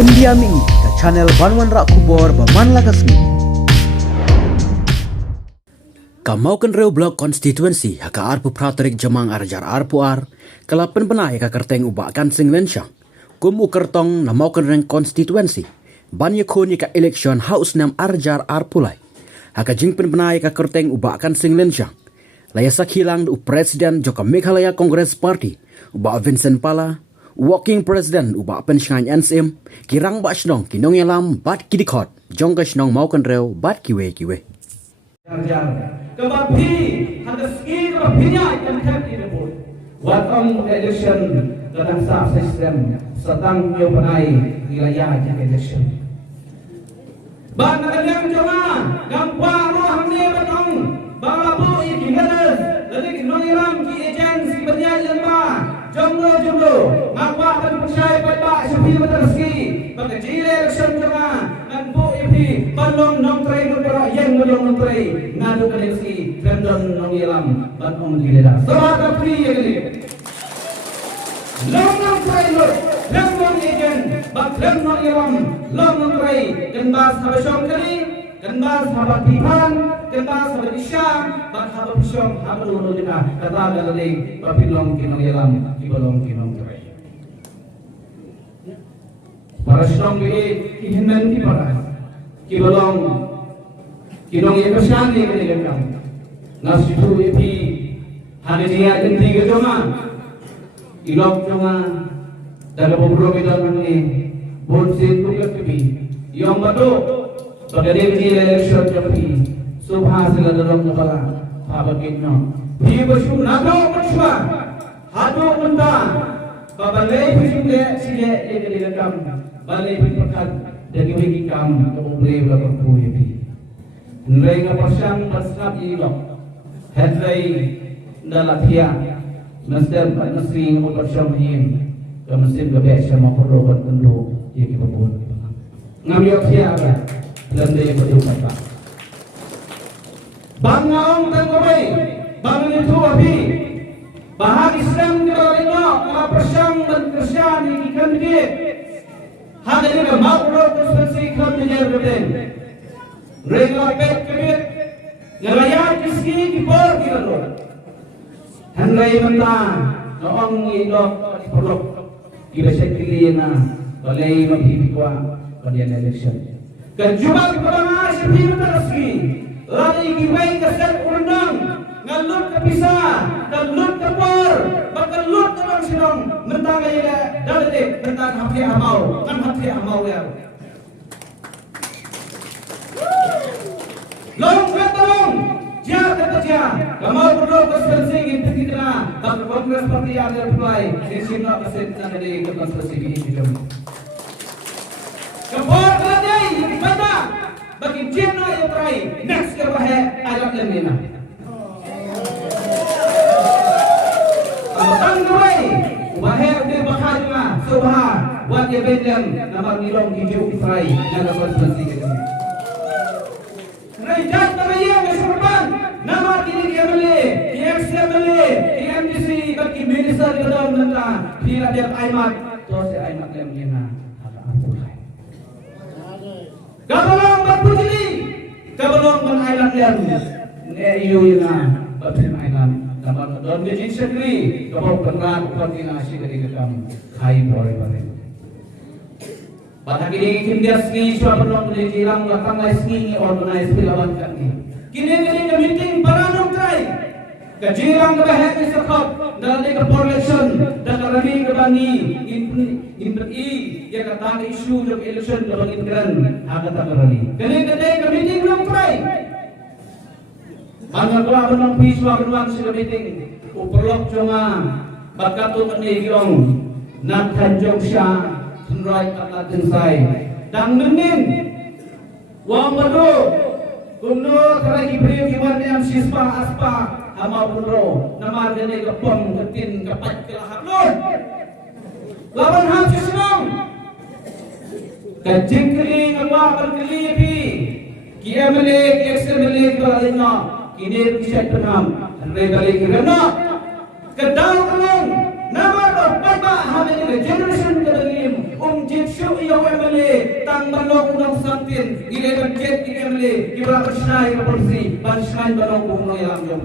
Pendiami ke channel Banwan Rak Kubor Baman Lakasni. Kamau kenreu blok konstituensi haka arpu praterik jamang arjar arpu ar kelapen penai ka kerteng ubakan sing lensyang kum ukertong na mau kenreng konstituensi ban yakoni ka election house nam arjar arpulai haka jingpen penai ka kerteng ubakan sing lensyang layasak hilang u presiden joka Meghalaya Congress Party uba Vincent Pala Walking President uba pensyangan NSM kirang ba shnong kinong yalam bat kidikot jong ka shnong mau kenreu bat kiwe Kebapi ada ski kebapinya yang terjadi di bawah. Waktu election dalam sah sistem sedang nyobai wilayah election. Bang kalian jangan gampang roh ni batang balabu ini hadas lagi nongiram ki agensi berjalan bah jumlo ngapa akan percaya pada sepi berterski pada election jangan dan bu ini bandung nong tray nong yang nong tray ngadu koneksi random nong ilam bandung dileda sebagai free ini long tray random agent bak nong ilam long tray dan bas habisong kali dan bas habat pipan dan bas habat isyam bak habat isyam habat ulu dina kata galali papilong kinong ilam kibalong kinong tray para syong ini kihinan ki para kibalong kinong yekosan ni kalian nasibu ipi hadiria dan tiga joma ilok joma dalam beberapa bidang ini bonsin tugas kipi yang batu bagaimana di election kipi subha sila dalam kepala habakitno di bersum nado bersua hadu unta babalai bersumle sile kalian balai berkat dari bagi kamu kemudian berlaku kuipi. Nilai ngapasang bersab ilok, headlay dalapia, nasdem nasri ngapasang him, kemesin kebesar makro bertendu jadi berbun. Ngambil siapa? Dan dia berdoa pak. Bangang dan koi, bangun itu api. Bahag Islam kerana ngapasang dan Kristen ikan dia. Hal ini makro konstitusi kan menjadi Rega pet kebet ngerayat kiski kipor kilo Henry mentang noong ilok perlok kira sekilina balai maghibikwa kalian election kejubal kepada sepi terski lagi kibai kesel undang ngalut kepisa dan lut kepor bakal lut terang sinong mentang aja dalil mentang hati amau kan hati amau ya long katong dia kata dia kamau perlu konstitusi itu kita tapi Congress Party ada reply di sini aset dari konstitusi ini kepor kadai pada bagi Cina yang terakhir next ke bahaya alat lemina Tangguai, bahaya di bahaya subha buat dia bendem nama nilong hijau Israel nama konstitusi ini Rejat namanya keserupan nama kini dia beli DXMLA DMDC bagi minister di dalam negara tidak ada aimat terus aimat yang mengenai ada apa kabalong berpujili kabalong menailan yang EU yang berpujili ailan nama don di sendiri kabalong berat koordinasi dari kami hai boleh pada kini dia ski suara belum dijilang belakang ski organize pilawan kami. Kini meeting paranong try. Kejirang kebahat di sekop dalam ke election dan lagi ke bani imperi yang kata isu untuk election dalam imigran agak tak berani. Kini ke meeting belum try. Mana tua belum pisau belum sudah meeting. Uperlok cuma bakat tu menigong nak kanjong syah. Sunrai kata tensai dan menin wang badu gubernur keragi beriu kiwan yang sispa aspa hama bro nama dene kepong ketin kepat kelahar lor lawan ham sisinong kajing kering apa berkeli pi kiamele kiexemele kalina kini bisa penam rebali kirana kedau kelong nama bapa hame generation kedalim jitsu yo emele tang banok unang santin 11 get emele kibra kasnay ka polisi banshman banok buno yang yo